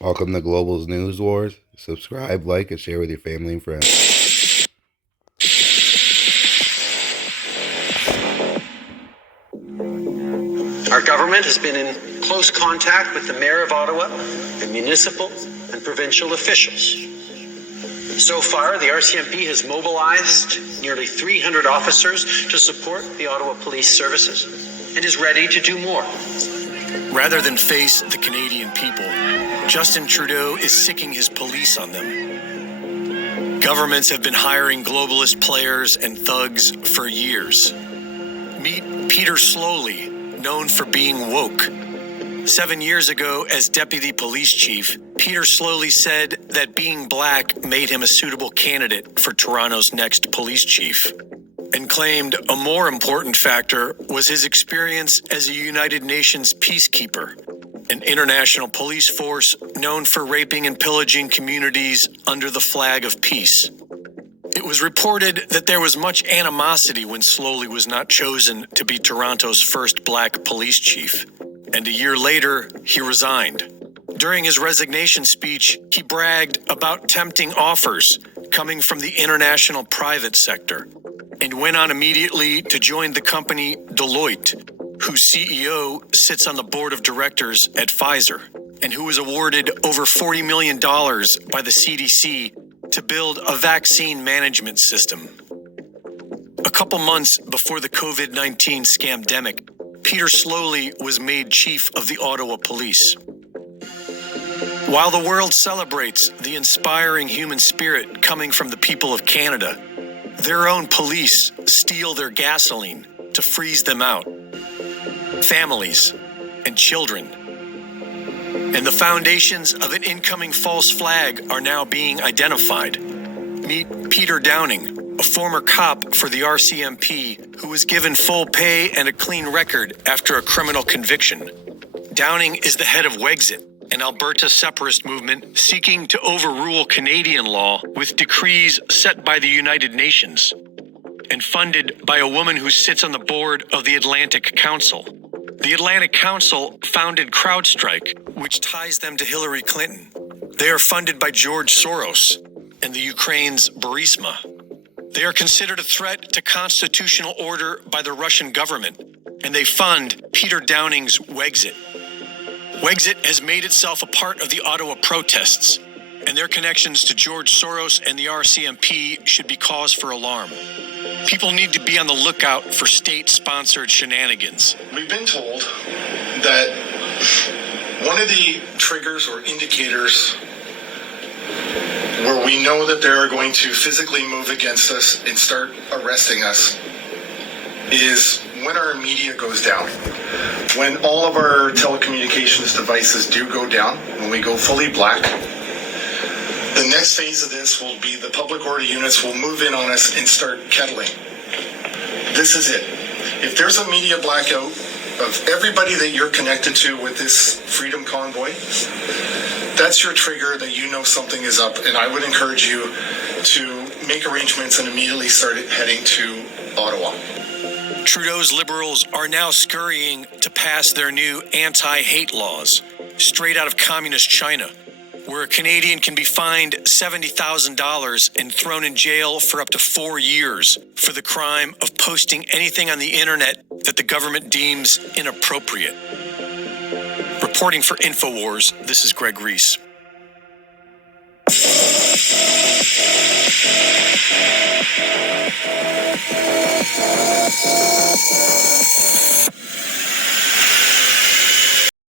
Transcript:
Welcome to Global's News Wars. Subscribe, like, and share with your family and friends. Our government has been in close contact with the Mayor of Ottawa and municipal and provincial officials. So far, the RCMP has mobilized nearly 300 officers to support the Ottawa Police Services and is ready to do more. Rather than face the Canadian people, Justin Trudeau is sicking his police on them. Governments have been hiring globalist players and thugs for years. Meet Peter Slowly, known for being woke. 7 years ago, as deputy police chief, Peter Slowly said that being black made him a suitable candidate for Toronto's next police chief, and claimed a more important factor was his experience as a United Nations peacekeeper, an international police force known for raping and pillaging communities under the flag of peace. It was reported that there was much animosity when Slowly was not chosen to be Toronto's first black police chief, and a year later, he resigned. During his resignation speech, he bragged about tempting offers coming from the international private sector, and went on immediately to join the company Deloitte, whose CEO sits on the board of directors at Pfizer, and who was awarded over $40 million by the CDC to build a vaccine management system. A couple months before the COVID-19 scamdemic, Peter Slowly was made chief of the Ottawa Police. While the world celebrates the inspiring human spirit coming from the people of Canada, their own police steal their gasoline to freeze them out. Families and children. And the foundations of an incoming false flag are now being identified. Meet Peter Downing, a former cop for the RCMP who was given full pay and a clean record after a criminal conviction. Downing is the head of Wexit, an Alberta separatist movement seeking to overrule Canadian law with decrees set by the United Nations, and funded by a woman who sits on the board of the Atlantic Council. The Atlantic Council founded CrowdStrike, which ties them to Hillary Clinton. They are funded by George Soros and the Ukraine's Burisma. They are considered a threat to constitutional order by the Russian government, and they fund Peter Downing's Wexit. Wexit has made itself a part of the Ottawa protests, and their connections to George Soros and the RCMP should be cause for alarm. People need to be on the lookout for state-sponsored shenanigans. We've been told that one of the triggers or indicators where we know that they're going to physically move against us and start arresting us is when our media goes down. When all of our telecommunications devices do go down, when we go fully black, the next phase of this will be the public order units will move in on us and start kettling. This is it. If there's a media blackout of everybody that you're connected to with this freedom convoy, that's your trigger that you know something is up, and I would encourage you to make arrangements and immediately start heading to Ottawa. Trudeau's Liberals are now scurrying to pass their new anti-hate laws, straight out of communist China, where a Canadian can be fined $70,000 and thrown in jail for up to 4 years for the crime of posting anything on the internet that the government deems inappropriate. Reporting for InfoWars, this is Greg Reese.